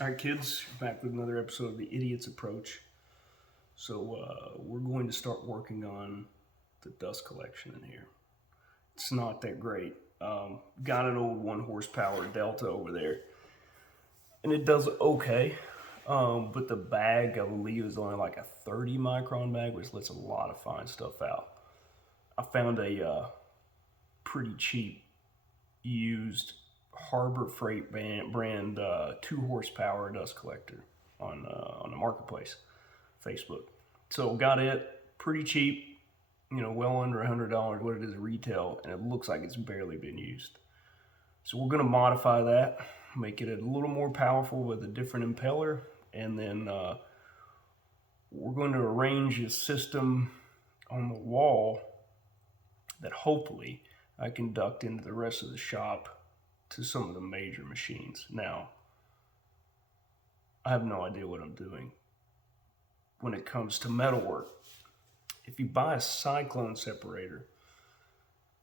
All right, kids, back with another episode of the Idiot's Approach. So, we're going to start working on the dust collection in here. It's not that great. Got an old 1 horsepower Delta over there, and it does okay. But the bag, I believe, is only like a 30 micron bag, which lets a lot of fine stuff out. I found a pretty cheap used Harbor Freight brand 2 horsepower dust collector on the marketplace, Facebook. So got it pretty cheap, well under $100 what it is retail, and it looks like it's barely been used. So we're gonna modify that, make it a little more powerful with a different impeller, and then we're going to arrange a system on the wall that hopefully I can duct into the rest of the shop to some of the major machines. Now, I have no idea what I'm doing when it comes to metalwork. If you buy a Cyclone separator,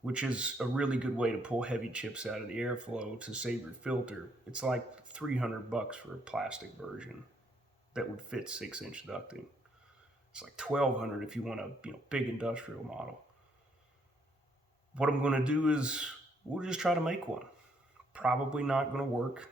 which is a really good way to pull heavy chips out of the airflow to save your filter, it's like $300 for a plastic version that would fit 6-inch ducting. It's like $1,200 if you want a big industrial model. What I'm going to do is we'll just try to make one. Probably not going to work,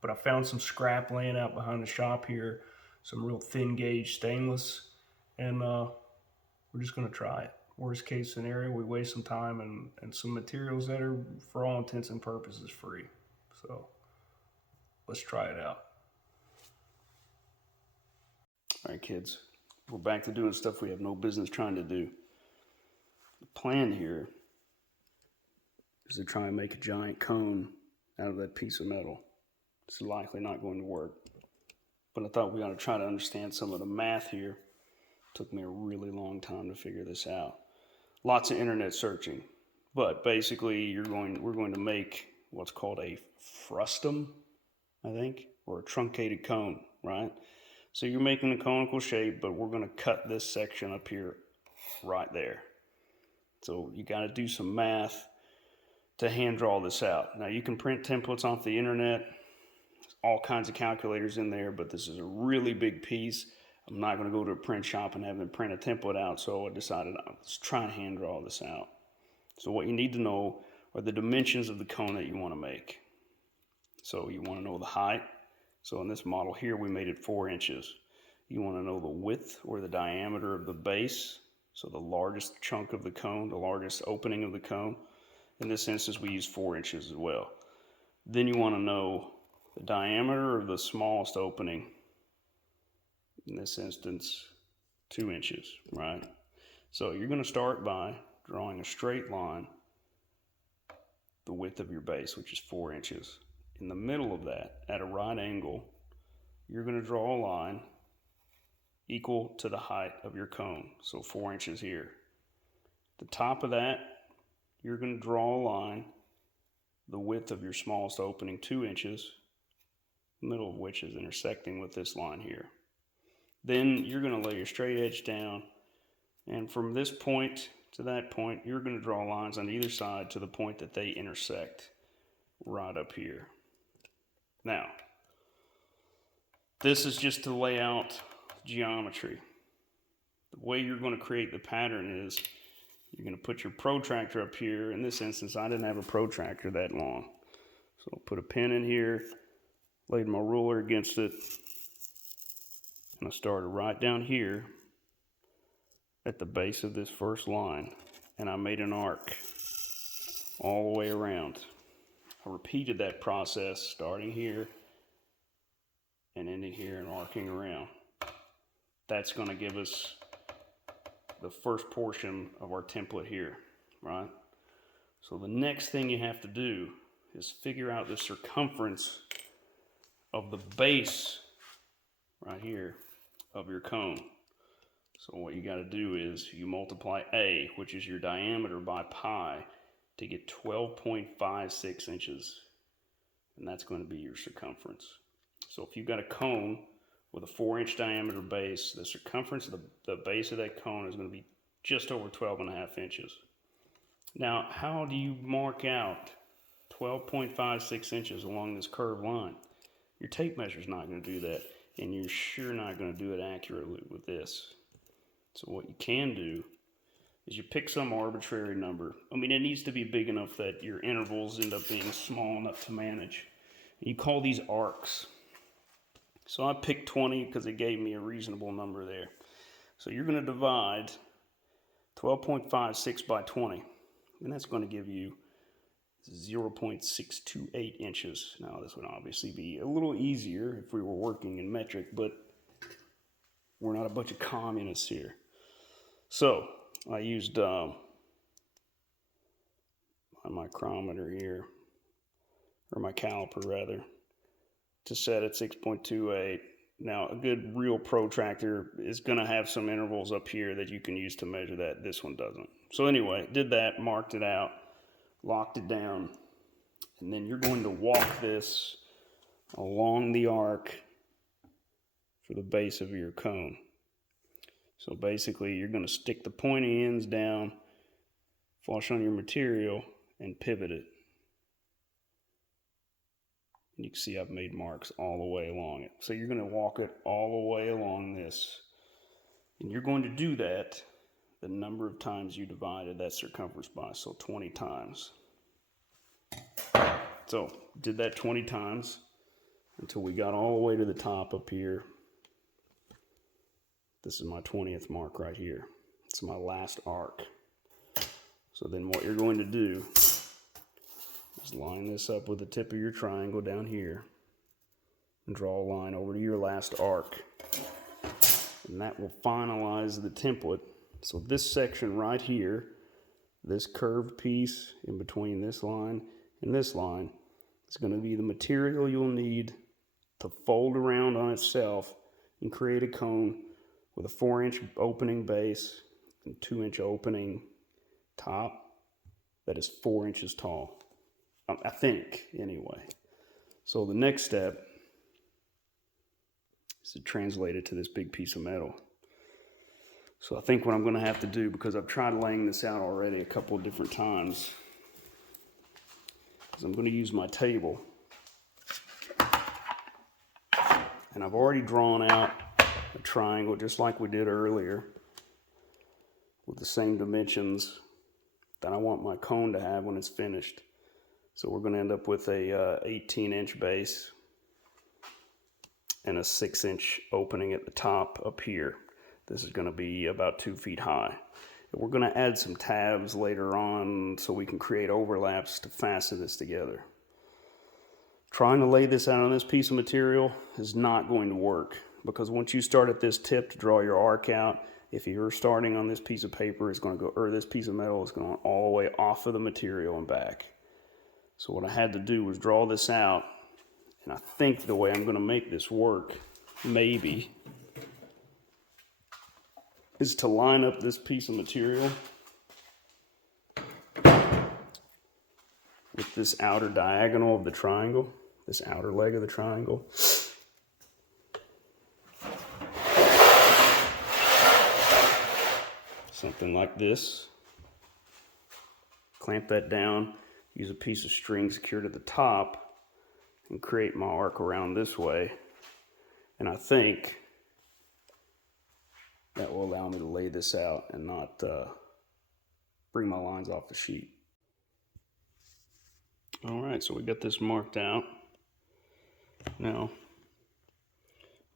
but I found some scrap laying out behind the shop here, some real thin gauge stainless, and we're just going to try it. Worst case scenario, we waste some time and some materials that are, for all intents and purposes, free. So let's try it out. All right, kids, we're back to doing stuff we have no business trying to do. The plan here is to try and make a giant cone out of that piece of metal. This is likely not going to work, but I thought we ought to try to understand some of the math here. It took me a really long time to figure this out. Lots of internet searching, but basically we're going to make what's called a frustum, I think, or a truncated cone, right? So you're making a conical shape, but we're going to cut this section up here right there. So you got to do some math to hand draw this out. Now you can print templates off the internet, all kinds of calculators in there, but this is a really big piece. I'm not going to go to a print shop and have them print a template out, so I decided let's try and hand draw this out. So what you need to know are the dimensions of the cone that you want to make. So you want to know the height. So in this model here, we made it 4 inches. You want to know the width or the diameter of the base, so the largest chunk of the cone, the largest opening of the cone. In this instance, we use 4 inches as well. Then you want to know the diameter of the smallest opening. In this instance, 2 inches, right? So you're going to start by drawing a straight line, the width of your base, which is 4 inches. In the middle of that, at a right angle, you're going to draw a line equal to the height of your cone, so 4 inches here. The top of that, you're going to draw a line, the width of your smallest opening, 2 inches, the middle of which is intersecting with this line here. Then you're going to lay your straight edge down, and from this point to that point, you're going to draw lines on either side to the point that they intersect right up here. Now, this is just to lay out geometry. The way you're going to create the pattern is you're going to put your protractor up here. In this instance, I didn't have a protractor that long. So I'll put a pin in here, laid my ruler against it, and I started right down here at the base of this first line, and I made an arc all the way around. I repeated that process starting here and ending here and arcing around. That's going to give us the first portion of our template here, right? So the next thing you have to do is figure out the circumference of the base right here of your cone. So what you got to do is you multiply A, which is your diameter, by pi to get 12.56 inches, and that's going to be your circumference. So if you've got a cone with a 4-inch diameter base, the circumference of the base of that cone is going to be just over 12.5 inches. Now, how do you mark out 12.56 inches along this curved line? Your tape measure is not going to do that, and you're sure not going to do it accurately with this. So what you can do is you pick some arbitrary number. I mean, it needs to be big enough that your intervals end up being small enough to manage. You call these arcs. So I picked 20 because it gave me a reasonable number there. So you're going to divide 12.56 by 20, and that's going to give you 0.628 inches. Now this would obviously be a little easier if we were working in metric, but we're not a bunch of communists here. So I used my micrometer here, or my caliper rather, to set at 6.28. Now, a good real protractor is going to have some intervals up here that you can use to measure that. This one doesn't. So anyway, did that, marked it out, locked it down, and then you're going to walk this along the arc for the base of your cone. So basically, you're going to stick the pointy ends down, flush on your material, and pivot it. And you can see I've made marks all the way along it. So you're going to walk it all the way along this. And you're going to do that the number of times you divided that circumference by, so 20 times. So did that 20 times until we got all the way to the top up here. This is my 20th mark right here. It's my last arc. So then what you're going to do is line this up with the tip of your triangle down here and draw a line over to your last arc. And that will finalize the template. So this section right here, this curved piece in between this line and this line, is going to be the material you'll need to fold around on itself and create a cone with a 4-inch opening base and 2-inch opening top that is 4 inches tall. I think, anyway. So the next step is to translate it to this big piece of metal. So I think what I'm going to have to do, because I've tried laying this out already a couple of different times, is I'm going to use my table. And I've already drawn out a triangle just like we did earlier with the same dimensions that I want my cone to have when it's finished. So we're going to end up with a 18-inch base and a 6-inch opening at the top up here. This is going to be about 2 feet high. And we're going to add some tabs later on so we can create overlaps to fasten this together. Trying to lay this out on this piece of material is not going to work, because once you start at this tip to draw your arc out, if you're starting on this piece of paper, it's going to go, or this piece of metal is going all the way off of the material and back. So what I had to do was draw this out, and I think the way I'm going to make this work, maybe, is to line up this piece of material with this outer diagonal of the triangle, this outer leg of the triangle. Something like this. Clamp that down, use a piece of string secured at the top, and create my arc around this way. And I think that will allow me to lay this out and not bring my lines off the sheet. All right, so we got this marked out. Now,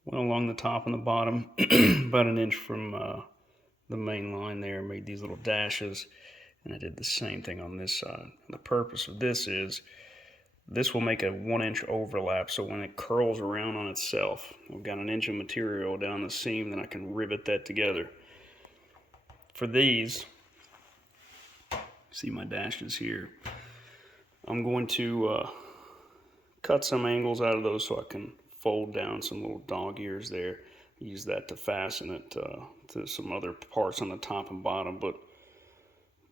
went along the top and the bottom, about an inch from the main line there, made these little dashes, and I did the same thing on this side. And the purpose of this is, this will make a 1-inch overlap, so when it curls around on itself, I've got an inch of material down the seam, then I can rivet that together. For these, see my dashes here, I'm going to cut some angles out of those so I can fold down some little dog ears there. Use that to fasten it to some other parts on the top and bottom, but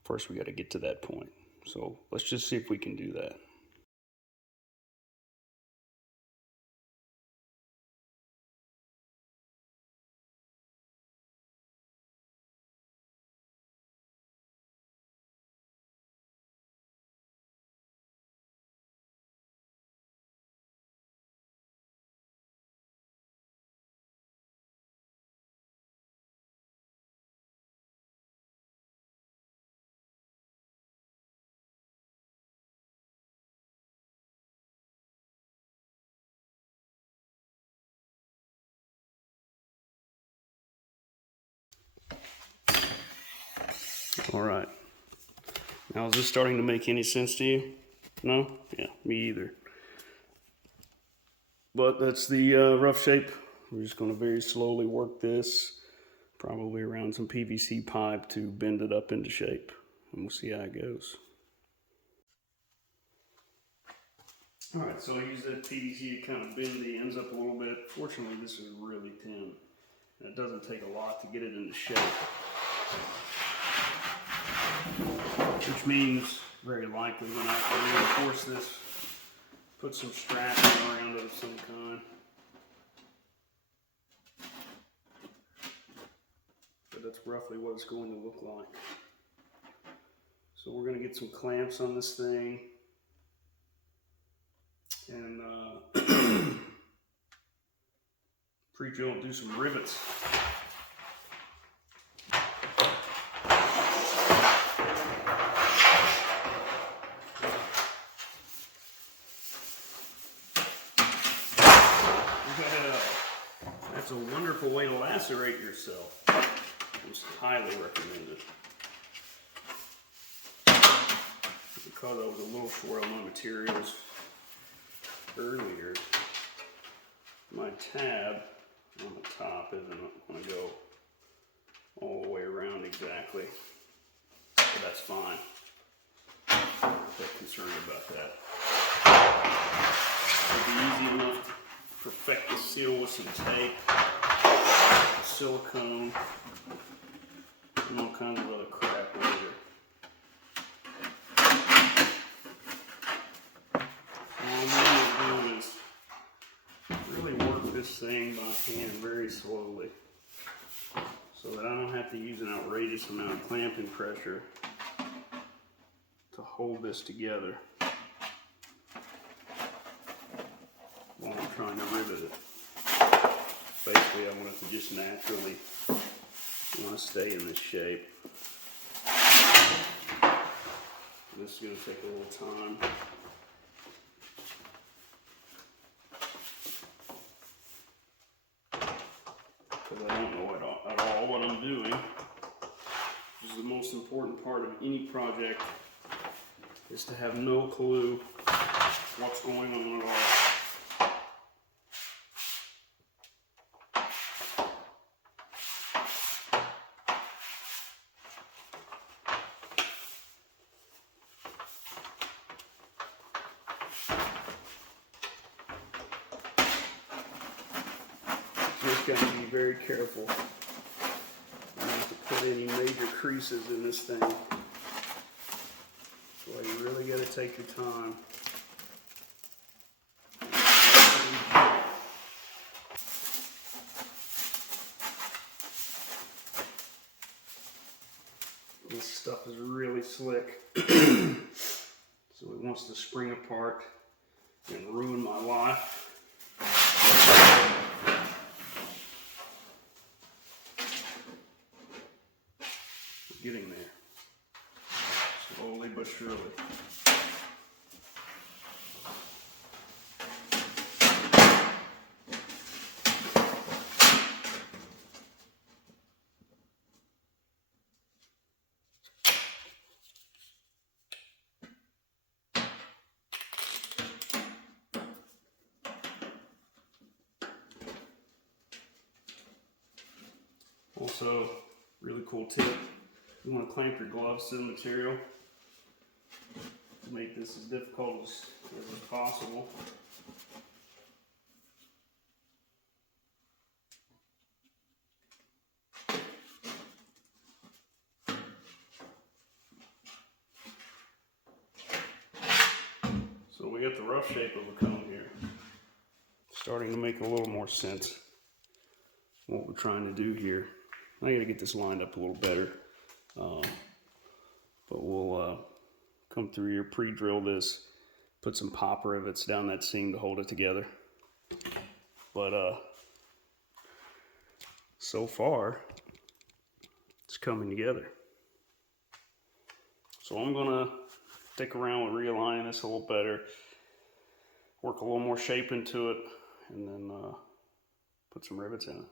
first we got to get to that point. So let's just see if we can do that. All right. Now, is this starting to make any sense to you? No? Yeah, me either. But that's the rough shape. We're just going to very slowly work this, probably around some PVC pipe to bend it up into shape. And we'll see how it goes. All right, so I use that PVC to kind of bend the ends up a little bit. Fortunately, this is really thin, and it doesn't take a lot to get it into shape. Which means, very likely, when I have to reinforce this, put some strapping around it of some kind. But that's roughly what it's going to look like. So we're going to get some clamps on this thing. And pre-drill and do some rivets. That's a wonderful way to lacerate yourself. Most highly recommend it. Because I was a little short on my materials earlier, my tab on the top isn't going to go all the way around exactly, but that's fine. I'm not that concerned about that. It'll be easy enough to perfect the seal with some tape, silicone, and all kinds of other crap later. This thing by hand very slowly so that I don't have to use an outrageous amount of clamping pressure to hold this together while I'm trying to rivet it. Basically, I want it to just naturally want to stay in this shape. This is going to take a little time. Because I don't know at all what I'm doing. This is the most important part of any project, is to have no clue what's going on at all. Just got to be very careful not to put any major creases in this thing. That's why you really got to take your time. This stuff is really slick, so it wants to spring apart and ruin my life. Getting there, slowly but surely. Also, really cool tip. You want to clamp your gloves to the material to make this as difficult as possible. So we got the rough shape of a cone here. Starting to make a little more sense what we're trying to do here. I got to get this lined up a little better. But we'll come through here, pre-drill this, put some pop rivets down that seam to hold it together. But so far, it's coming together. So I'm gonna stick around with realigning this a little better, work a little more shape into it, and then put some rivets in it.